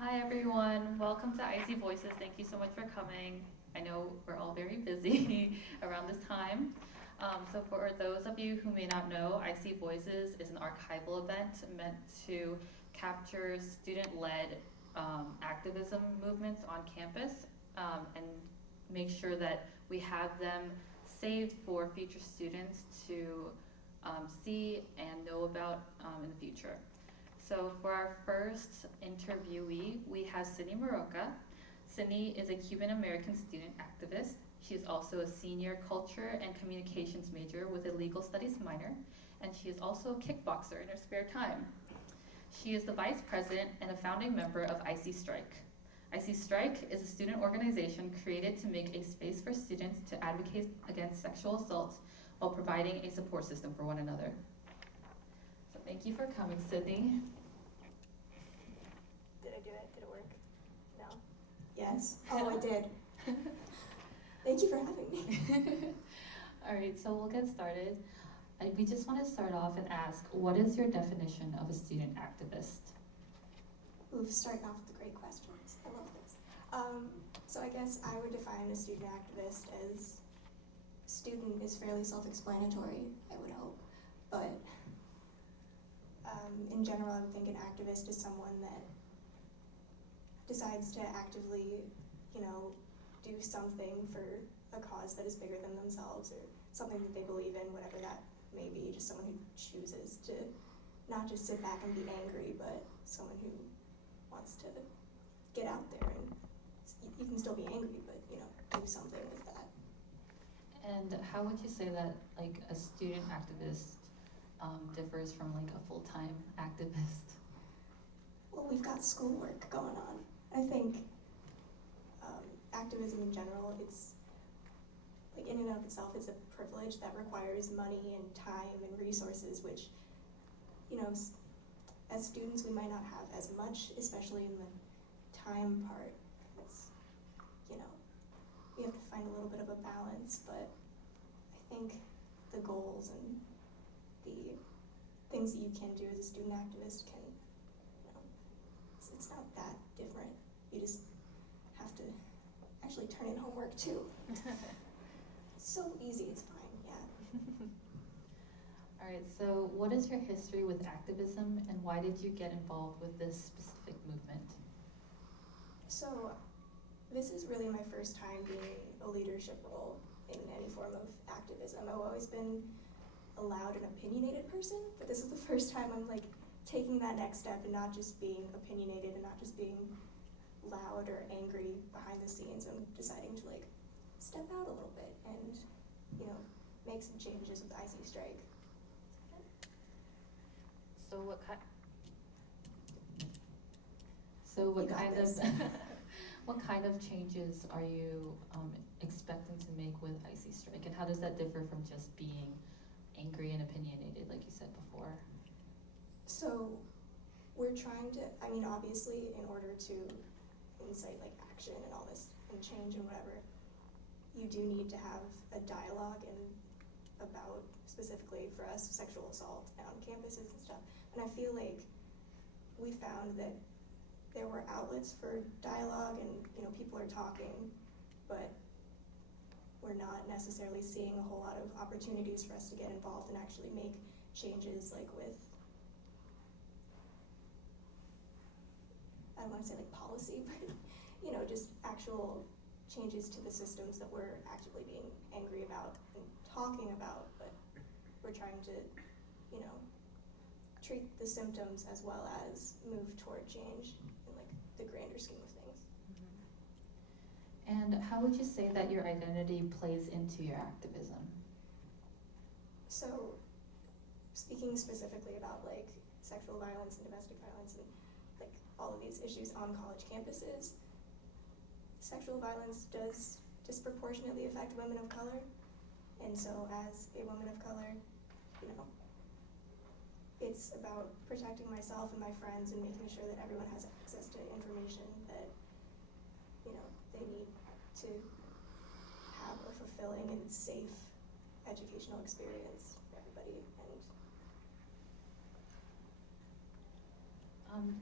Hi everyone, welcome to Icy Voices. Thank you so much for coming. I know we're all very busy around this time. So for those of you who may not know, Icy Voices is an archival event meant to capture student-led activism movements on campus and make sure that we have them saved for future students to see and know about in the future. So for our first interviewee, we have Sydney Muraoka. Sydney is a Cuban American student activist. She is also a senior culture and communications major with a legal studies minor, and she is also a kickboxer in her spare time. She is the vice president and a founding member of IC Strike. IC Strike is a student organization created to make a space for students to advocate against sexual assault while providing a support system for one another. So thank you for coming, Sydney. Did I do it? Did it work? No? Yes. Oh, I did. Thank you for having me. All right, so we'll get started. We just want to start off and ask, what is your definition of a student activist? Ooh, starting off with the great questions. I love this. So I guess I would define a student activist as student is fairly self-explanatory, I would hope. But in general, I would think an activist is someone that decides to actively, do something for a cause that is bigger than themselves or something that they believe in, whatever that may be. Just someone who chooses to not just sit back and be angry, but someone who wants to get out there and you can still be angry, but do something with that. And how would you say that like a student activist differs from like a full-time activist? Well, we've got schoolwork going on. I think activism in general, it's like in and of itself, it's a privilege that requires money and time and resources, which, as students, we might not have as much, especially in the time part. It's, we have to find a little bit of a balance, but I think the goals and the things that you can do as a student activist can, it's not that different. You just have to actually turn in homework too. It's so easy, it's fine, yeah. All right, so what is your history with activism and why did you get involved with this specific movement? So this is really my first time being a leadership role in any form of activism. I've always been a loud and opinionated person, but this is the first time I'm like taking that next step and not just being opinionated and not just being loud or angry behind the scenes. I'm deciding to like step out a little bit and, make some changes with IC Strike. So what kind what kind of changes are you expecting to make with IC Strike, and how does that differ from just being angry and opinionated, like you said before? So we're trying to, obviously in order to incite like action and all this and change and whatever, you do need to have a dialogue and about, specifically for us, sexual assault on campuses and stuff. And I feel like we found that there were outlets for dialogue and people are talking, but we're not necessarily seeing a whole lot of opportunities for us to get involved and actually make changes, like with, I don't want to say like policy, but just actual changes to the systems that we're actively being angry about and talking about, but we're trying to, treat the symptoms as well as move toward change in like the grander scheme of things. And how would you say that your identity plays into your activism? So, speaking specifically about like sexual violence and domestic violence and like all of these issues on college campuses, sexual violence does disproportionately affect women of color. And so as a woman of color, it's about protecting myself and my friends and making sure that everyone has access to information that, they need to have a fulfilling and safe educational experience for everybody.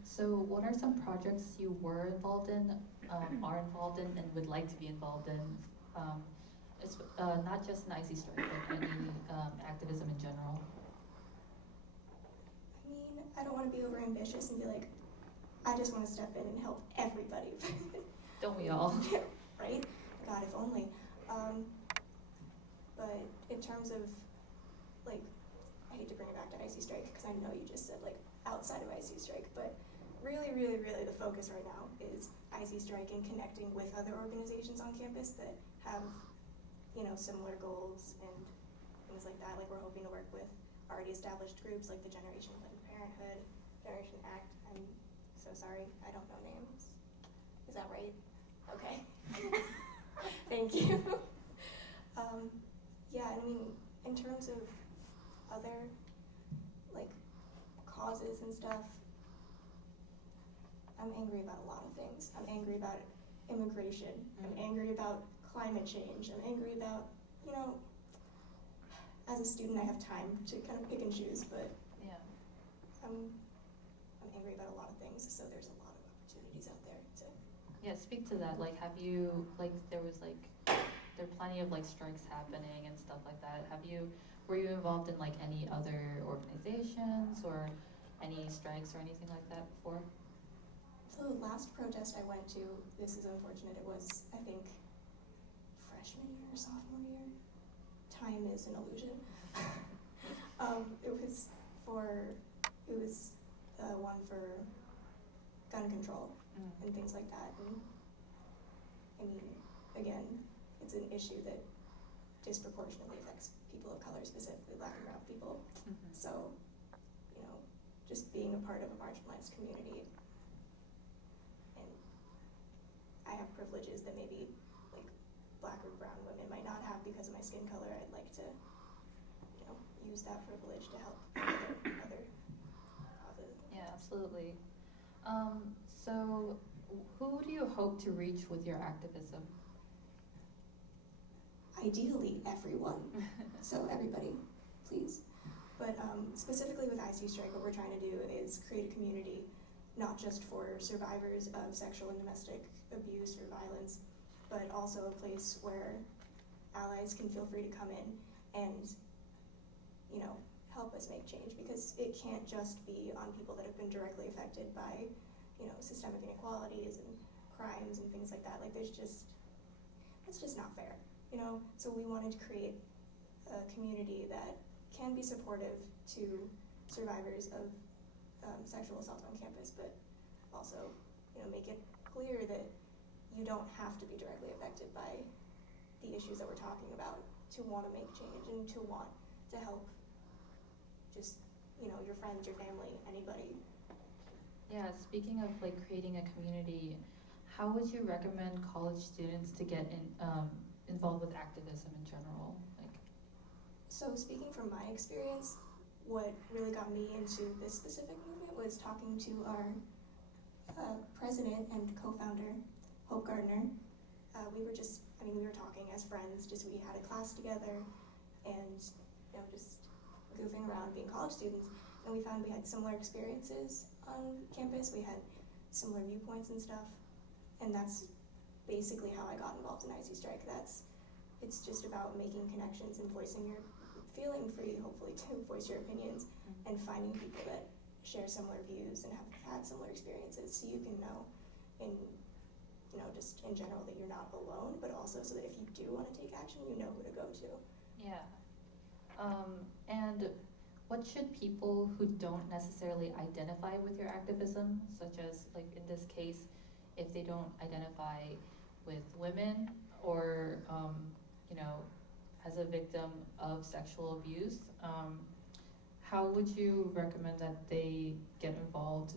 So what are some projects you were involved in, are involved in, and would like to be involved in? It's not just an IC strike, but any activism in general. I mean, I don't want to be over ambitious and be like, I just want to step in and help everybody. Don't we all? Right? God, if only. But in terms of, like, I hate to bring it back to IC strike because I know you just said like outside of IC strike, but really, really, really the focus right now is IC strike and connecting with other organizations on campus that have, you know, similar goals and things like that. Like we're hoping to work with already established groups like the Generation Planned Parenthood, Generation Act. I'm so sorry, I don't know names. Is that right? Okay. Thank you. Yeah, I mean, in terms of other, like, causes and stuff, I'm angry about a lot of things. I'm angry about immigration. I'm angry about climate change. I'm angry about, you know, as a student I have time to kind of pick and choose, but Yeah. I'm angry about a lot of things, so there's a lot of opportunities out there to. Yeah, speak to that. Like, have you, like, there are plenty of, like, strikes happening and stuff like that. Were you involved in, like, any other organizations or any strikes or anything like that before? So the last protest I went to, this is unfortunate, it was, I think, freshman year or sophomore year. Time is an illusion. It was one for gun control and things like that. And I mean, again, it's an issue that disproportionately affects people of color, specifically Black and brown people. Mm-hmm. So, you know, just being a part of a marginalized community, and I have privileges that maybe like Black or brown women might not have because of my skin color. I'd like to, you know, use that privilege to help other causes. Yeah, absolutely. So who do you hope to reach with your activism? Ideally, everyone. So everybody, please. But specifically with IC Strike, what we're trying to do is create a community, not just for survivors of sexual and domestic abuse or violence, but also a place where allies can feel free to come in and, you know, help us make change, because it can't just be on people that have been directly affected by, you know, systemic inequalities and crimes and things like that. Like that's just not fair, you know? So we wanted to create a community that can be supportive to survivors of sexual assault on campus, but also, you know, make it clear that you don't have to be directly affected by the issues that we're talking about to want to make change and to want to help just, you know, your friends, your family, anybody. Yeah, speaking of like creating a community, how would you recommend college students to get involved with activism in general? Like, so speaking from my experience, what really got me into this specific movement was talking to our president and co-founder, Hope Gardner. We were talking as friends, just we had a class together and, you know, just goofing around being college students, and we found we had similar experiences on campus. We had similar viewpoints and stuff, and that's basically how I got involved in IC Strike. It's just about making connections and feeling free, hopefully, to voice your opinions, and finding people that share similar views and have had similar experiences, so you can know just in general that you're not alone, but also so that if you do want to take action, you know who to go to. yeah. And what should people who don't necessarily identify with your activism, such as like in this case, if they don't identify with women or as a victim of sexual abuse, how would you recommend that they get involved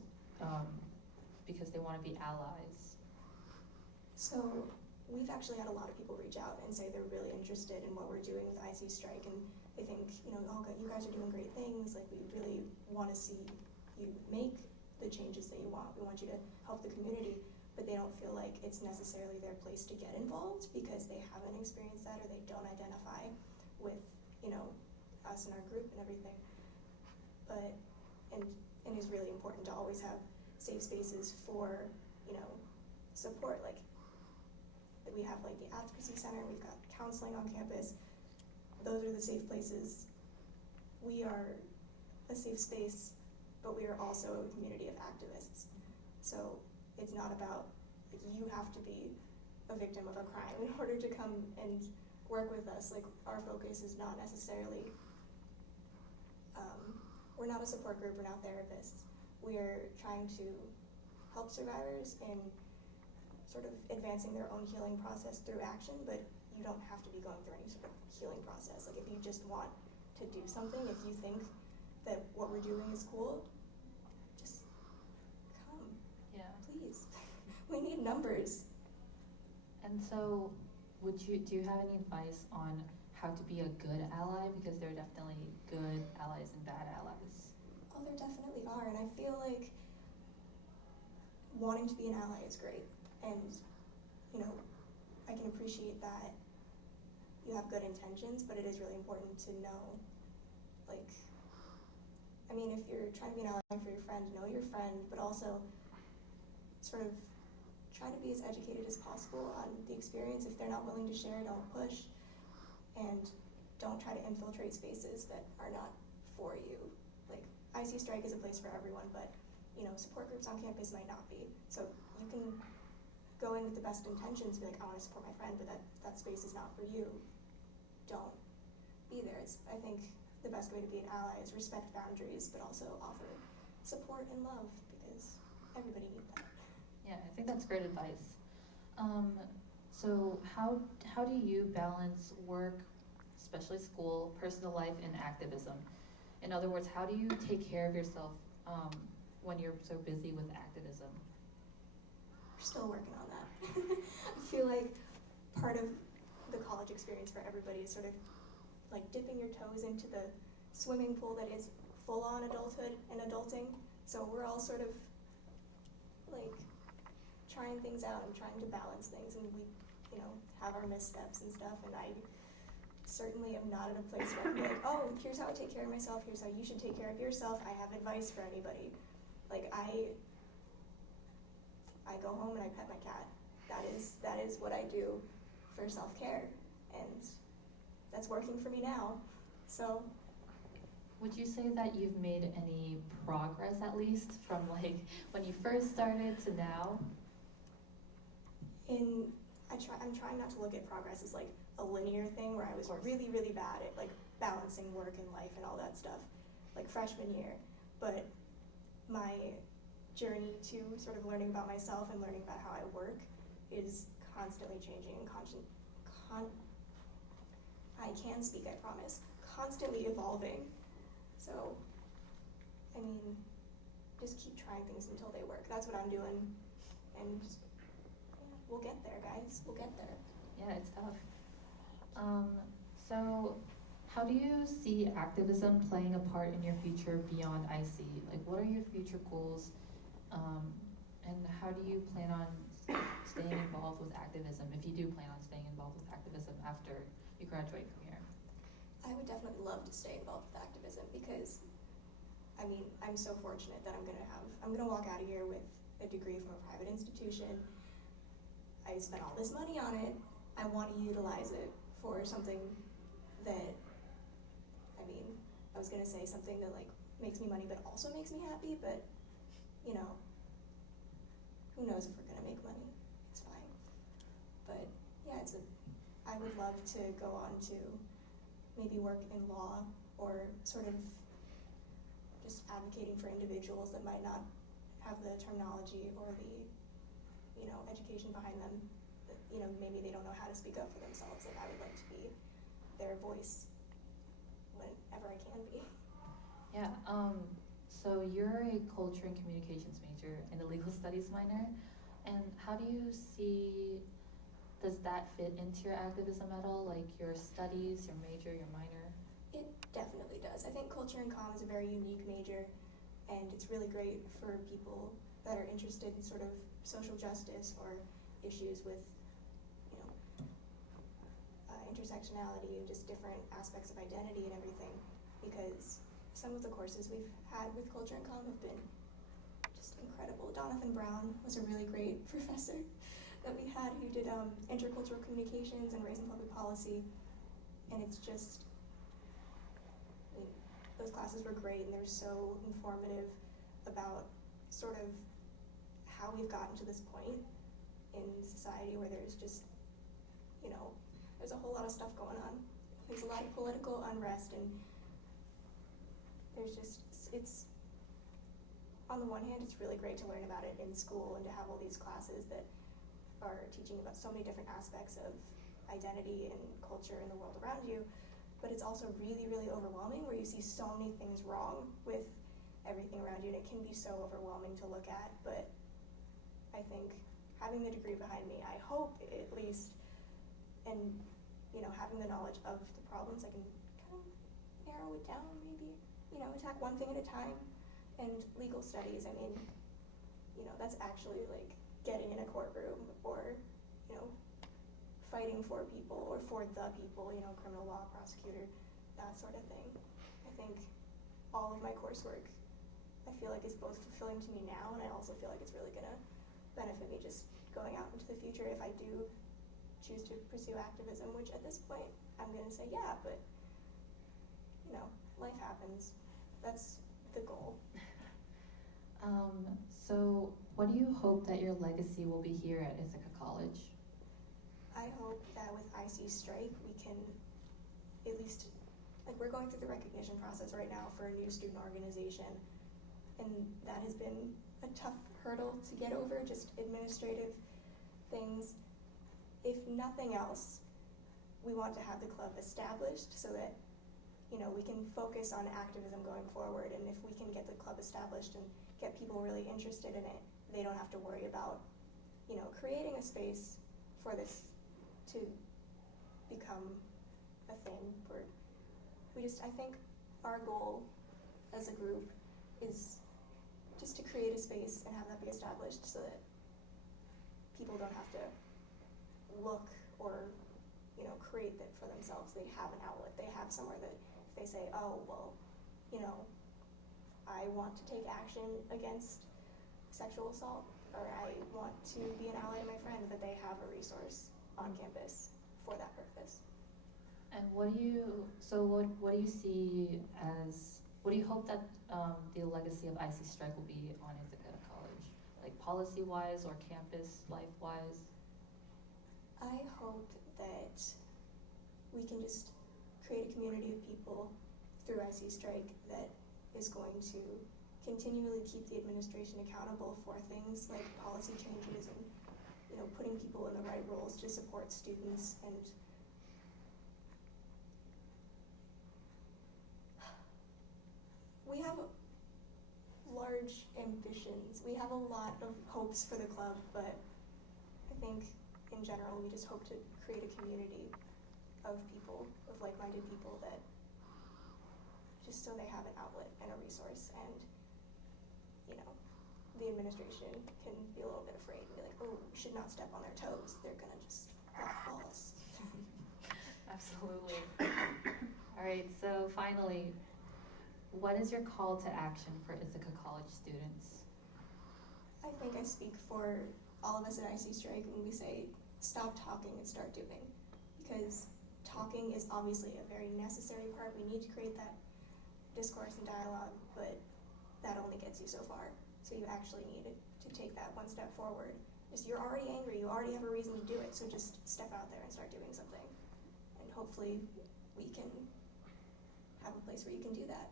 because they want to be allies? So we've actually had a lot of people reach out and say they're really interested in what we're doing with IC Strike, and they think, you guys are doing great things, like we really want to see you make the changes that you want. We want you to help the community, but they don't feel like it's necessarily their place to get involved because they haven't experienced that or they don't identify with, us in our group and everything. But, and it's really important to always have safe spaces for, support. Like, we have like the Advocacy Center, we've got counseling on campus. Those are the safe places. We are a safe space, but we are also a community of activists. So it's not about, like, you have to be a victim of a crime in order to come and work with us. Like, our focus is not necessarily, we're not a support group, we're not therapists. We are trying to help survivors in sort of advancing their own healing process through action, but you don't have to be going through any sort of healing process. Like, if you just want to do something, if you think that what we're doing is cool, just come, Yeah. please. We need numbers. And so, do you have any advice on how to be a good ally? Because there are definitely good allies and bad allies. Oh, there definitely are, and I feel like wanting to be an ally is great, and I can appreciate that you have good intentions, but it is really important to know, like, if you're trying to be an ally for your friend, know your friend, but also sort of try to be as educated as possible on the experience. If they're not willing to share, don't push, and don't try to infiltrate spaces that are not for you. Like, IC Strike is a place for everyone, but support groups on campus might not be. So you can go in with the best intentions, be like, I want to support my friend, but that space is not for you. Don't be there. I think the best way to be an ally is respect boundaries, but also offer support and love, because everybody needs that. Yeah, I think that's great advice. So how do you balance work, especially school, personal life, and activism? In other words, how do you take care of yourself when you're so busy with activism? We're still working on that. I feel like part of the college experience for everybody is sort of like dipping your toes into the swimming pool that is full-on adulthood and adulting. So we're all sort of like trying things out and trying to balance things, and we, have our missteps and stuff, and I certainly am not at a place where I'm like, oh, here's how I take care of myself, here's how you should take care of yourself, I have advice for anybody. Like, I go home and I pet my cat. That is what I do for self-care, and that's working for me now. So, would you say that you've made any progress, at least, from like when you first started to now? I'm trying not to look at progress as like a linear thing where I was really, really bad at like balancing work and life and all that stuff, like freshman year. But my journey to sort of learning about myself and learning about how I work is constantly changing and I can speak, I promise, constantly evolving. So, just keep trying things until they work. That's what I'm doing, and we'll get there, guys. We'll get there. Yeah, it's tough. So how do you see activism playing a part in your future beyond IC? Like, what are your future goals? And how do you plan on staying involved with activism, if you do plan on staying involved with activism after you graduate from here? I would definitely love to stay involved with activism because, I'm so fortunate that I'm gonna walk out of here with a degree from a private institution. I spent all this money on it. I want to utilize it for something that, I was gonna say something that like makes me money but also makes me happy, but who knows if we're gonna make money, it's fine. But yeah, I would love to go on to maybe work in law or sort of just advocating for individuals that might not have the terminology or the, education behind them. That, maybe they don't know how to speak up for themselves. Like, I would like to be their voice whenever I can be. Yeah, so you're a culture and communications major and a legal studies minor, and how do you see, does that fit into your activism at all, like your studies, your major, your minor? It definitely does. I think culture and comm is a very unique major, and it's really great for people that are interested in sort of social justice or issues with, intersectionality and just different aspects of identity and everything, because some of the courses we've had with culture and comm have been just incredible. Jonathan Brown was a really great professor that we had who did intercultural communications and race and public policy, and it's just, I mean, those classes were great and they're so informative about sort of how we've gotten to this point in society where there's just, you know, there's a whole lot of stuff going on. There's a lot of political unrest, and there's just, it's, on the one hand, it's really great to learn about it in school and to have all these classes that are teaching about so many different aspects of identity and culture in the world around you, but it's also really, really overwhelming where you see so many things wrong with everything around you, and it can be so overwhelming to look at. But I think having the degree behind me, I hope at least, and you know, having the knowledge of the problems, I can kind of narrow it down, maybe, you know, attack one thing at a time. And legal studies, I mean, you know, that's actually like getting in a courtroom or, you know, fighting for people or for the people, you know, criminal law, prosecutor, that sort of thing. I think all of my coursework, I feel like is both fulfilling to me now, and I also feel like it's really gonna benefit me just going out into the future if I do choose to pursue activism, which at this point I'm gonna say yeah, but you know, life happens. That's the goal. So what do you hope that your legacy will be here at Ithaca College? I hope that with IC Strike we can at least, like, we're going through the recognition process right now for a new student organization, and that has been a tough hurdle to get over, just administrative things. If nothing else, we want to have the club established so that, you know, we can focus on activism going forward, and if we can get the club established and get people really interested in it, they don't have to worry about, you know, creating a space for this to become a thing. Where we just, I think our goal as a group is just to create a space and have that be established so that people don't have to look or, you know, create that for themselves. They have an outlet. They have somewhere that if they say, oh, well, you know, I want to take action against sexual assault, or I want to be an ally to my friend, that they have a resource on campus for that purpose. And what do you see as, what do you hope that the legacy of IC Strike will be on Ithaca College? Like policy-wise or campus life-wise? I hope that we can just create a community of people through IC Strike that is going to continually keep the administration accountable for things like policy changes and, you know, putting people in the right roles to support students. And we have large ambitions. We have a lot of hopes for the club, but I think in general we just hope to create a community of people, of like-minded people, that just so they have an outlet and a resource, and, you know, the administration can be a little bit afraid and be like, oh, we should not step on their toes. They're gonna just blackball us. Absolutely. All right, so finally, what is your call to action for Ithaca College students? I think I speak for all of us at IC Strike when we say stop talking and start doing, because talking is obviously a very necessary part. We need to create that discourse and dialogue, but that only gets you so far. So you actually need to take that one step forward. Just, you're already angry, you already have a reason to do it, so just step out there and start doing something. And hopefully we can have a place where you can do that.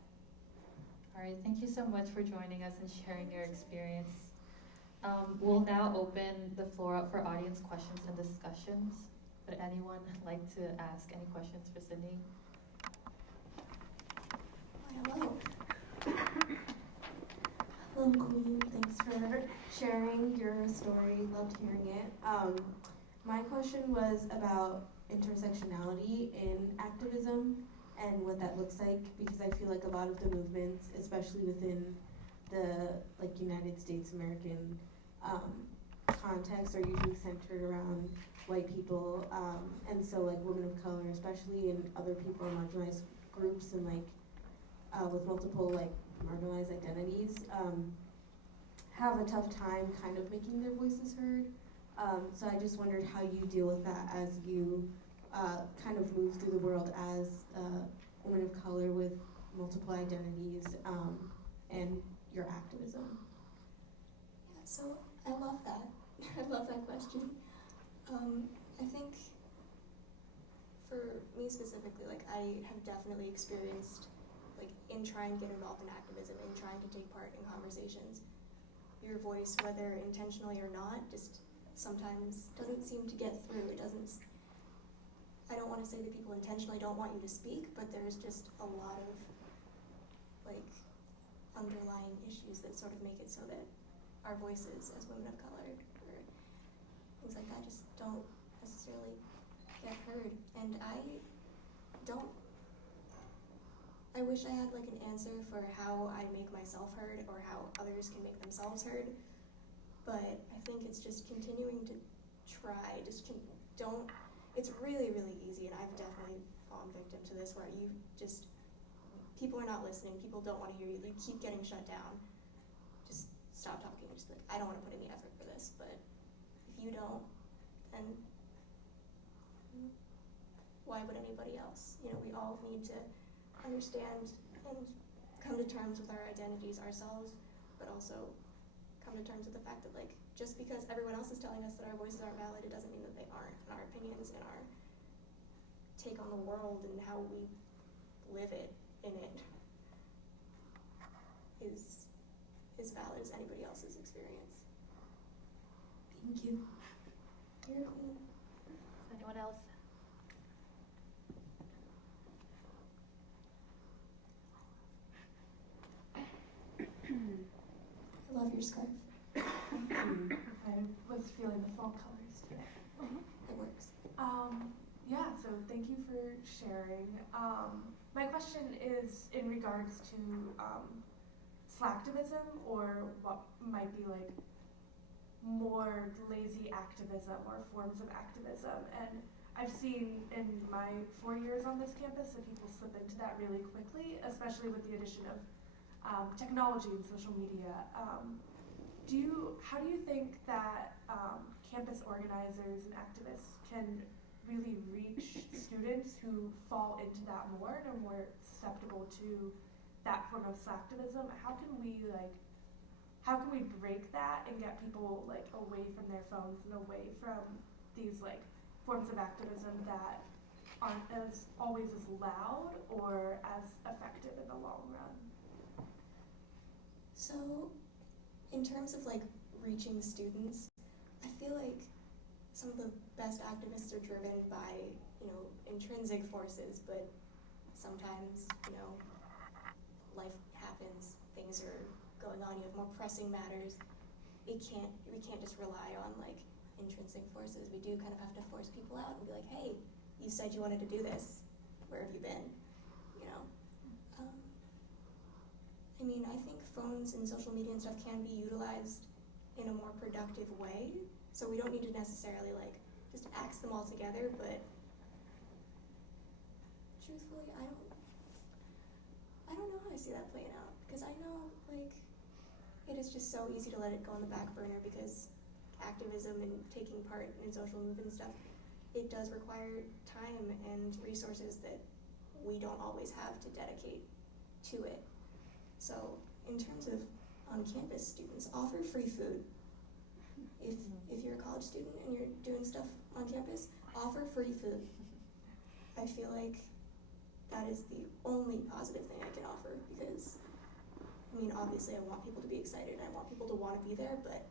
All right, thank you so much for joining us and sharing your experience. We'll now open the floor up for audience questions and discussions. Would anyone like to ask any questions for Sydney? Hello. Hello, Queen. Thanks for sharing your story. Loved hearing it. My question was about intersectionality in activism and what that looks like, because I feel like a lot of the movements, especially within the United States American context, are usually centered around white people, and so women of color, especially, and other people in marginalized groups and with multiple marginalized identities, have a tough time kind of making their voices heard. So I just wondered how you deal with that as you kind of move through the world as a woman of color with multiple identities and your activism. Yeah, so I love that. I love that question. I think for me specifically, like I have definitely experienced, like in trying to get involved in activism, in trying to take part in conversations, your voice, whether intentionally or not, just sometimes doesn't seem to get through. It doesn't, I don't want to say that people intentionally don't want you to speak, but there's just a lot of like underlying issues that sort of make it so that our voices as women of color or things like that just don't necessarily get heard. And I wish I had like an answer for how I make myself heard or how others can make themselves heard, but I think it's just continuing to try, it's really, really easy, and I've definitely fallen victim to this where people are not listening, people don't want to hear you, you keep getting shut down. Just stop talking, just like, I don't want to put any effort for this, but if you don't, then why would anybody else? You know, we all need to understand and come to terms with our identities ourselves, but also come to terms with the fact that like, just because everyone else is telling us that our voices aren't valid, it doesn't mean that they aren't, and our opinions and our take on the world and how we live it in it is as valid as anybody else's experience. Thank you. You're a queen. Anyone else? I love your scarf. I was feeling the fall colors today. It works. Yeah, so thank you for sharing. My question is in regards to slacktivism, or what might be like more lazy activism or forms of activism. And I've seen in my 4 years on this campus that people slip into that really quickly, especially with the addition of technology and social media. How do you think that campus organizers and activists can really reach students who fall into that more and are more susceptible to that form of slacktivism? How can we break that and get people like away from their phones and away from these like forms of activism that aren't as always as loud or as effective in the long run? So, in terms of like reaching students, I feel like some of the best activists are driven by, you know, intrinsic forces, but sometimes, you know, life happens, things are going on, you have more pressing matters. We can't just rely on like intrinsic forces. We do kind of have to force people out and be like, hey, you said you wanted to do this, where have you been, you know? I mean, I think phones and social media and stuff can be utilized in a more productive way, so we don't need to necessarily like just axe them all together, but truthfully, I don't know how I see that playing out, because I know like it is just so easy to let it go on the back burner, because activism and taking part in social movement and stuff, it does require time and resources that we don't always have to dedicate to it. So in terms of on-campus students, offer free food. If you're a college student and you're doing stuff on campus, offer free food. I feel like that is the only positive thing I can offer, because I mean, obviously I want people to be excited and I want people to want to be there, but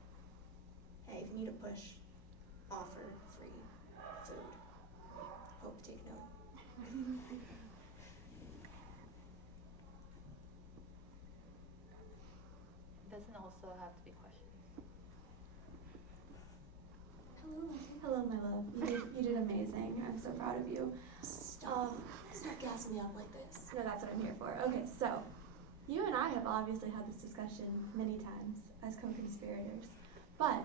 hey, if you need a push, offer free food. Hope take note. Doesn't also have to be questions. Hello, my love. You did amazing. I'm so proud of you. Stop gassing me up like this. No, that's what I'm here for. Okay, so you and I have obviously had this discussion many times as co-conspirators, but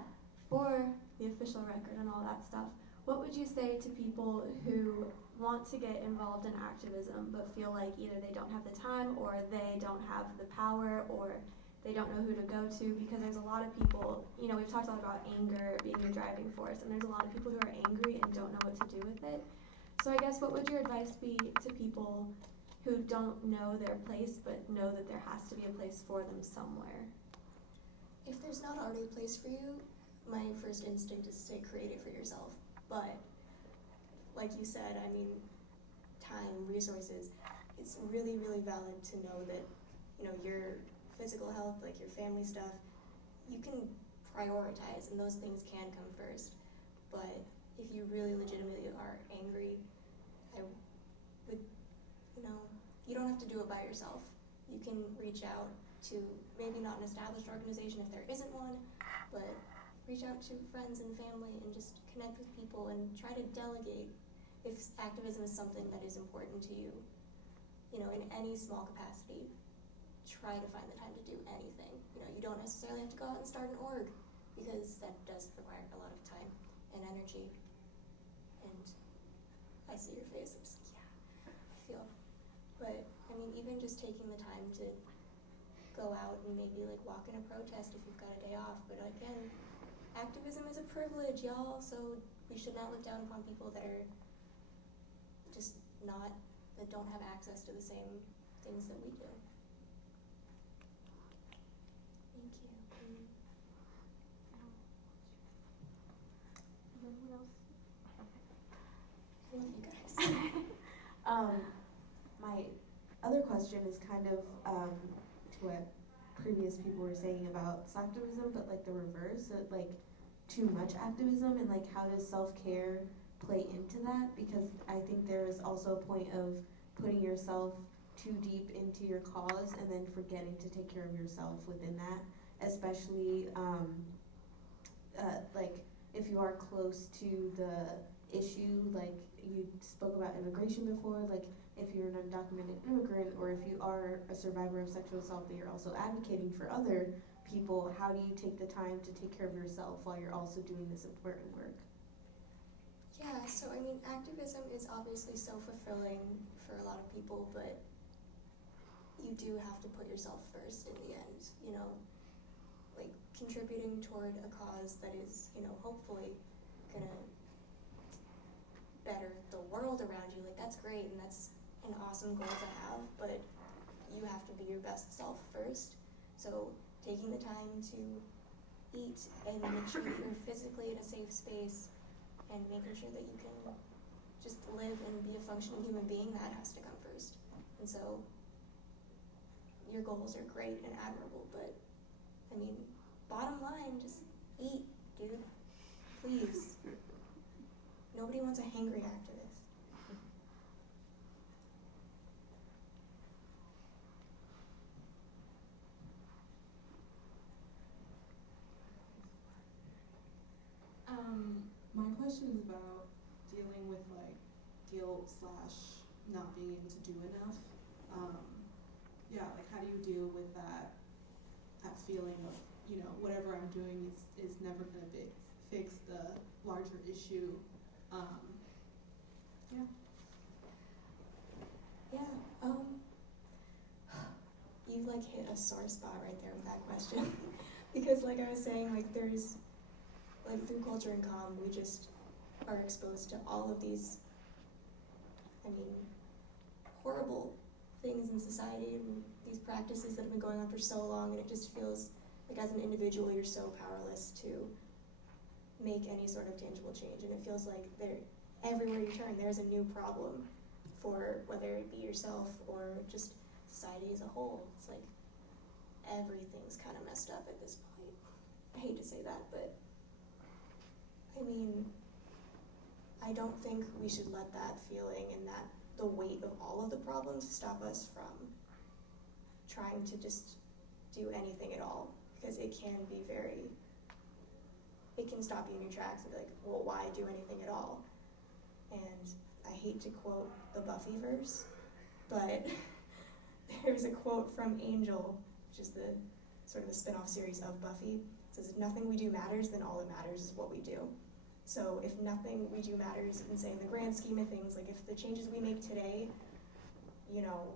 for the official record and all that stuff, what would you say to people who want to get involved in activism but feel like either they don't have the time or they don't have the power or they don't know who to go to, because there's a lot of people, you know, we've talked a lot about anger being the driving force, and there's a lot of people who are angry and don't know what to do with it. So I guess what would your advice be to people who don't know their place but know that there has to be a place for them somewhere? If there's not already a place for you, my first instinct is to say create it for yourself. But like you said, I mean, time, resources, it's really, really valid to know that, you know, your physical health, like your family stuff, you can prioritize, and those things can come first. But if you really legitimately are angry, I would, you know, you don't have to do it by yourself. You can reach out to maybe not an established organization if there isn't one, but reach out to friends and family and just connect with people and try to delegate if activism is something that is important to you, you know, in any small capacity. Try to find the time to do anything. You know, you don't necessarily have to go out and start an org, because that does require a lot of time and energy. And I see your face, I'm just like, yeah, I feel. But I mean, even just taking the time to go out and maybe like walk in a protest if you've got a day off. But again, activism is a privilege, y'all, so we should not look down upon people that are just not, that don't have access to the same things that we do. Thank you. Anyone else? I love you guys. My other question is kind of to what previous people were saying about activism, but like the reverse, so like too much activism, and like how does self-care play into that? Because I think there is also a point of putting yourself too deep into your cause and then forgetting to take care of yourself within that, especially like if you are close to the issue, like you spoke about immigration before, like if you're an undocumented immigrant, or if you are a survivor of sexual assault but you're also advocating for other people, how do you take the time to take care of yourself while you're also doing this important work? Yeah, so I mean, activism is obviously so fulfilling for a lot of people, but you do have to put yourself first in the end, you know, like contributing toward a cause that is, you know, hopefully gonna better the world around you. Like, that's great and that's an awesome goal to have, but you have to be your best self first. So taking the time to eat and make sure that you're physically in a safe space and making sure that you can just live and be a functioning human being, that has to come first. And so your goals are great and admirable, but I mean, bottom line, just eat, dude. Please. Nobody wants a hangry activist. My question is about dealing with like guilt / not being able to do enough. Yeah, like how do you deal with that feeling of, you know, whatever I'm doing is never gonna fix the larger issue. Yeah. Yeah, you like hit a sore spot right there with that question. Because like I was saying, like there's, like through culture and comm, we just are exposed to all of these, I mean, horrible things in society and these practices that have been going on for so long, and it just feels like as an individual you're so powerless to make any sort of tangible change, and it feels like everywhere you turn there's a new problem for whether it be yourself or just society as a whole. It's like everything's kind of messed up at this point. I hate to say that, but I mean, I don't think we should let that feeling and that the weight of all of the problems stop us from trying to just do anything at all, because it can be it can stop you in your tracks and be like, well, why do anything at all? And I hate to quote the Buffy verse, but there's a quote from Angel, which is the sort of the spin-off series of Buffy. It says, if nothing we do matters, then all that matters is what we do. So if nothing we do matters, you can say in the grand scheme of things, like if the changes we make today, you know,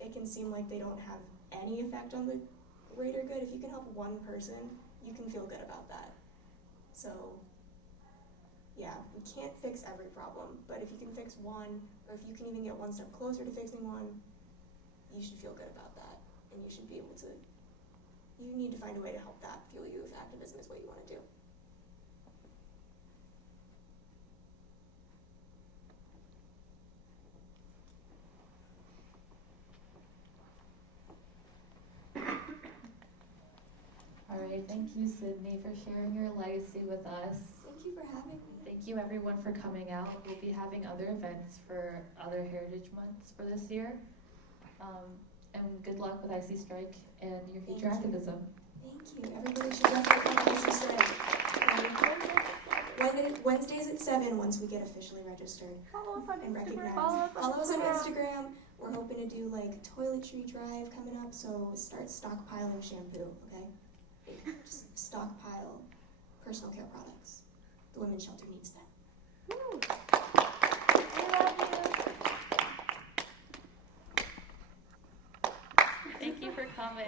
it can seem like they don't have any effect on the greater good, if you can help one person, you can feel good about that. So, yeah, we can't fix every problem, but if you can fix one, or if you can even get one step closer to fixing one, you should feel good about that, and you should be able to, you need to find a way to help that fuel you if activism is what you want to do. All right, thank you, Sydney, for sharing your legacy with us. Thank you for having me. Thank you everyone for coming out. We'll be having other events for other Heritage Months for this year. And good luck with IC Strike and your future Thank you. activism. Thank you. Everybody should definitely come to Strike. Wednesdays at 7 once we get officially registered Follow us on and Instagram. recognized. Follow us on Instagram. We're hoping to do like toiletry drive coming up, so start stockpiling shampoo, okay? Just stockpile personal care products. The women's shelter needs them. Woo. Thank you for coming.